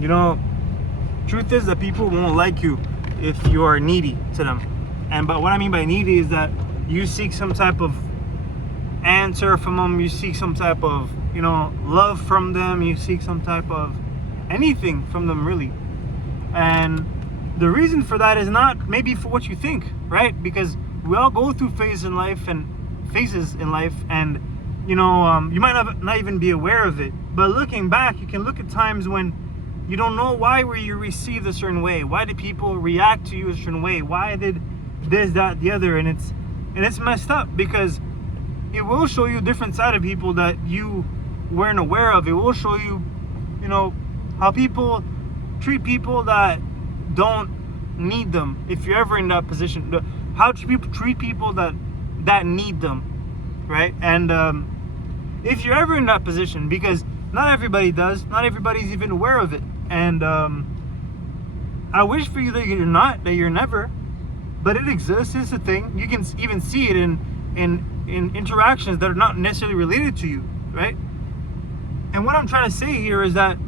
You know, truth is that people won't like you if you are needy to them. And but what I mean by needy is that you seek some type of answer from them, you seek some type of, you know, love from them, you seek some type of anything from them, really. And the reason for that is not maybe for what you think, right? Because we all go through phases in life, and you know, you might not even be aware of it, but looking back, you can look at times when you don't know why were you received a certain way, why did people react to you a certain way, why did this, that, the other, and it's messed up, because it will show you a different side of people that you weren't aware of. It will show you, you know, how people treat people that don't need them. If you're ever in that position, how people treat people that need them, right? And if you're ever in that position, because not everybody does, not everybody's even aware of it, and I wish for you that you're not, that you're never, but it exists. It's a thing. You can even see it in interactions that are not necessarily related to you, right? And what I'm trying to say here is that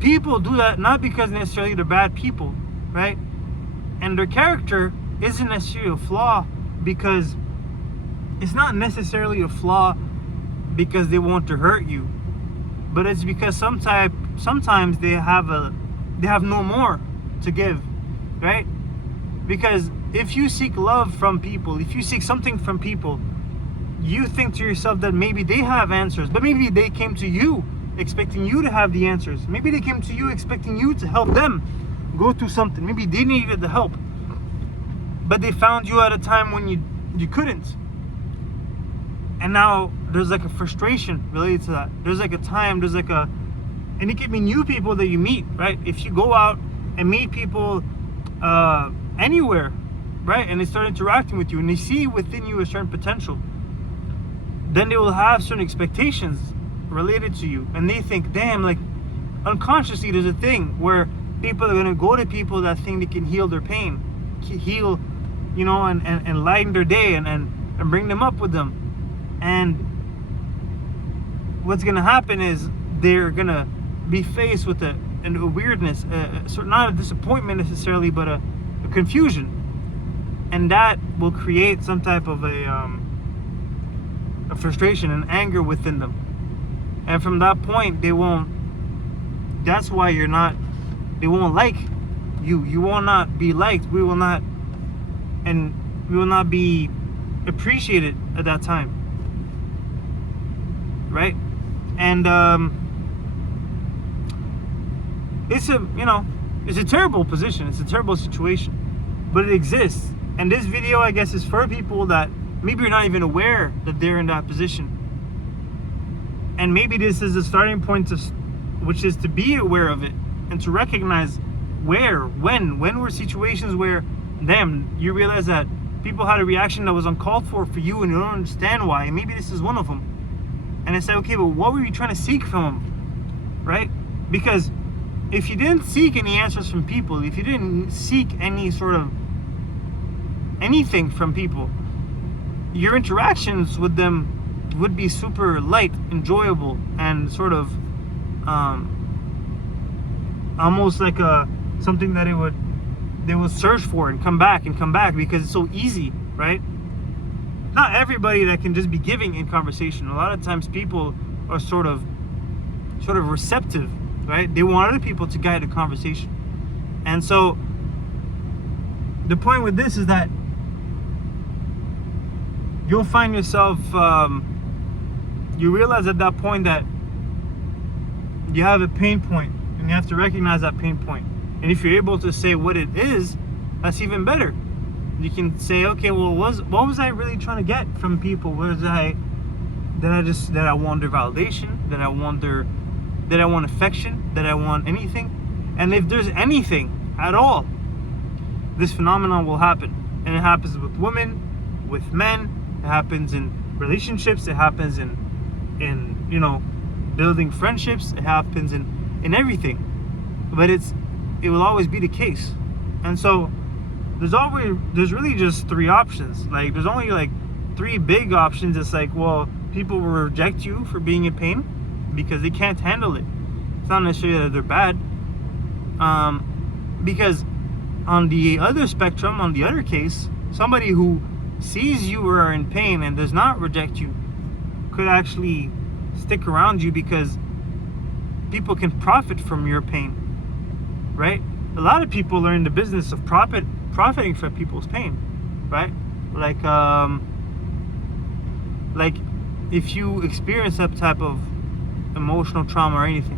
people do that not because necessarily they're bad people, right? And their character isn't necessarily a flaw, because it's not necessarily a flaw because they want to hurt you, but it's because sometimes they have no more to give, right? Because if you seek love from people, if you seek something from people, you think to yourself that maybe they have answers, but maybe they came to you expecting you to have the answers. Maybe they came to you expecting you to help them go through something. Maybe they needed the help, but they found you at a time when you couldn't. And now there's like a frustration related to that. There's like a time, and it could be new people that you meet, right? If you go out and meet people anywhere, right, and they start interacting with you and they see within you a certain potential, then they will have certain expectations related to you, and they think, damn, like unconsciously there's a thing where people are going to go to people that think they can heal their pain, heal, you know, and lighten their day, and bring them up with them. And what's going to happen is they're going to be faced with a weirdness, not a disappointment necessarily, but a confusion, and that will create some type of a frustration and anger within them. And from that point, they won't like you. You will not be liked. We will not be appreciated at that time, right? And it's a terrible position. It's a terrible situation, but it exists. And this video, I guess, is for people that maybe you're not even aware that they're in that position. And maybe this is a starting point which is to be aware of it and to recognize when were situations where, damn, you realize that people had a reaction that was uncalled for you, and you don't understand why. And maybe this is one of them. And it's like, okay, but what were you trying to seek from them, right? Because if you didn't seek any answers from people, if you didn't seek any sort of anything from people, your interactions with them would be super light, enjoyable, and sort of almost like something that they would search for and come back because it's so easy, right? Not everybody that can just be giving in conversation. A lot of times people are sort of receptive, right? They want other people to guide the conversation. And so the point with this is that you'll find yourself, you realize at that point that you have a pain point, and you have to recognize that pain point. And if you're able to say what it is, that's even better. You can say, okay, well, what was I really trying to get from people? That I want their validation, that I want affection, that I want anything. And if there's anything at all, this phenomenon will happen. And it happens with women, with men, it happens in relationships, it happens in building friendships, it happens in everything. But it will always be the case. And so there's really just three options. Like, there's only like three big options. It's like, well, people will reject you for being in pain because they can't handle it. not necessarily that they're bad. Because on the other spectrum, on the other case, somebody who sees you or are in pain and does not reject you could actually stick around you because people can profit from your pain, right? A lot of people are in the business of profiting from people's pain, right? Like if you experience that type of emotional trauma or anything,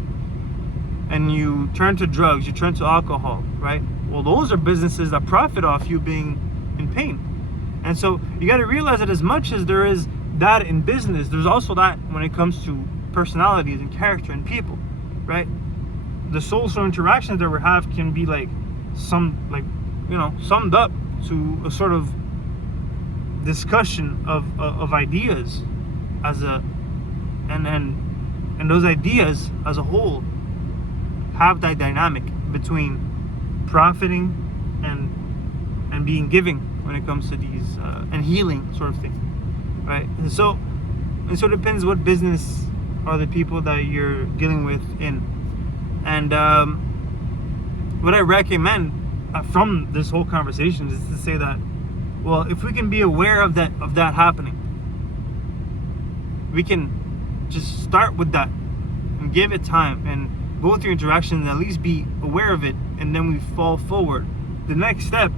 and you turn to drugs, you turn to alcohol, right? Well, those are businesses that profit off you being in pain. And so you got to realize that as much as there is that in business, there's also that when it comes to personalities and character and people, right? The social interactions that we have can be summed up to a sort of discussion of ideas and those ideas as a whole have that dynamic between profiting and being giving when it comes to these and healing sort of thing, right? And so it depends what business are the people that you're dealing with in. And what I recommend from this whole conversation is to say that, well, if we can be aware of that happening, we can just start with that and give it time and go through interactions and at least be aware of it, and then we fall forward. The next step,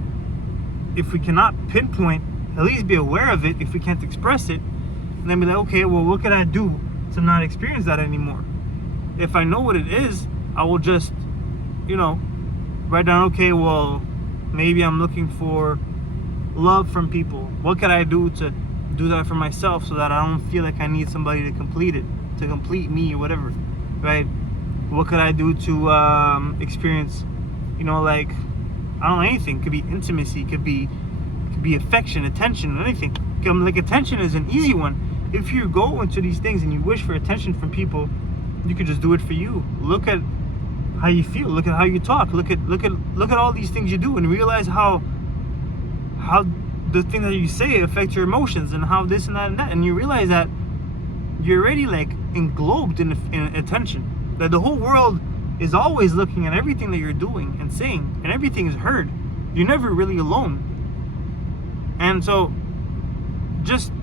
if we cannot pinpoint, at least be aware of it if we can't express it, and then be like, okay, well, what can I do to not experience that anymore? If I know what it is, I will just, write down, okay, well, maybe I'm looking for love from people. What can I do to do that for myself so that I don't feel like I need somebody to complete me or whatever, right? What could I do to experience, I don't know, anything. Could be intimacy, could be affection, attention, anything. Like attention is an easy one. If you go into these things and you wish for attention from people, you could just do it for you. Look at how you feel. Look at how you talk. Look at all these things you do, and realize how the things that you say affect your emotions, and how this and that and that. And you realize that you're already englobed in attention. That the whole world is always looking at everything that you're doing and saying, and everything is heard. You're never really alone. And so just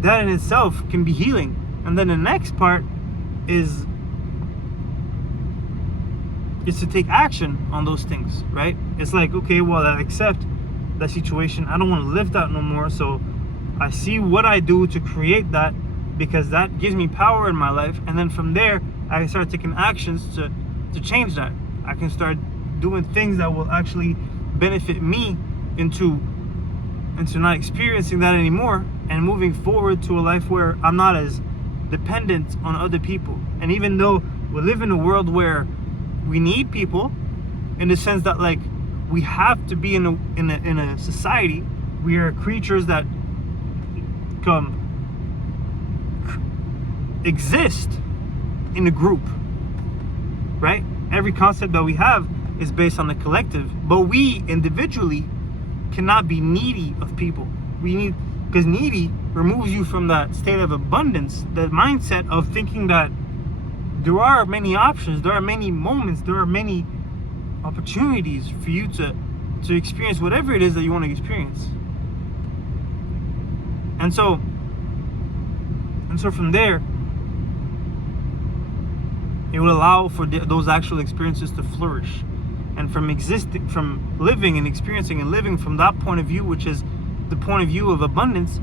that in itself can be healing. And then the next part is to take action on those things, right? It's like, okay, well, I accept that situation. I don't want to live that no more. So I see what I do to create that, because that gives me power in my life. And then from there, I can start taking actions to change that. I can start doing things that will actually benefit me into not experiencing that anymore, and moving forward to a life where I'm not as dependent on other people. And even though we live in a world where we need people, in the sense that we have to be in a society, we are creatures that exist in a group, right? Every concept that we have is based on the collective, but we individually cannot be needy of people. Because needy removes you from that state of abundance, that mindset of thinking that there are many options, there are many moments, there are many opportunities for you to experience whatever it is that you want to experience. And so from there, it will allow for those actual experiences to flourish. And from living and experiencing and living from that point of view, which is the point of view of abundance,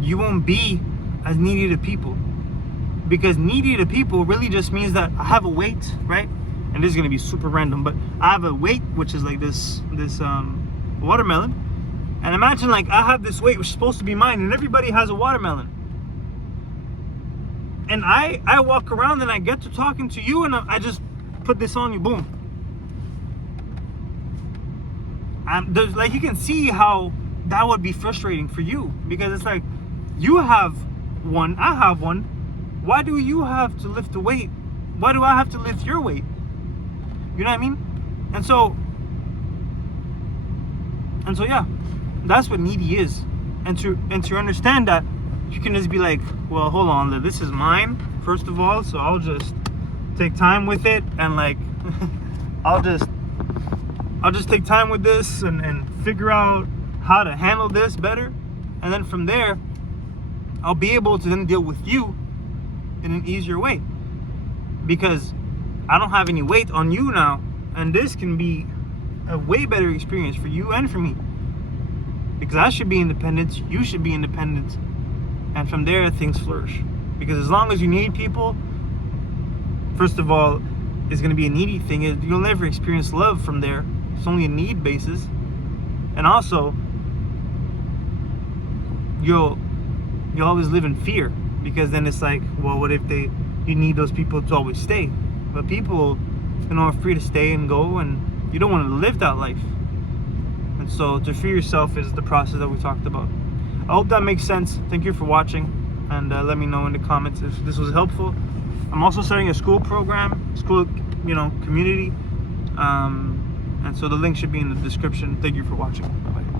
you won't be as needy to people. Because needy to people really just means that I have a weight, right? And this is going to be super random, but I have a weight, which is like this watermelon. And imagine I have this weight which is supposed to be mine, and everybody has a watermelon. And I walk around and I get to talking to you, and I just put this on you, boom. And there's you can see how that would be frustrating for you, because it's like, you have one, I have one. Why do you have to lift the weight? Why do I have to lift your weight? You know what I mean? And so yeah, that's what needy is. And to understand that you can just be like, well, hold on, this is mine, first of all, so I'll just take time with it, and like I'll just take time with this and figure out how to handle this better, and then from there I'll be able to then deal with you in an easier way, because I don't have any weight on you now, and this can be a way better experience for you and for me, because I should be independent, you should be independent, and from there things flourish. Because as long as you need people, first of all, it's going to be a needy thing. You'll never experience love from there. It's only a need basis. And also, you'll always live in fear, because then it's like, well, what if you need those people to always stay? But people, are free to stay and go, and you don't want to live that life. And so to free yourself is the process that we talked about. I hope that makes sense. Thank you for watching, and let me know in the comments if this was helpful. I'm also starting a school program, community, and so the link should be in the description. Thank you for watching. Bye-bye.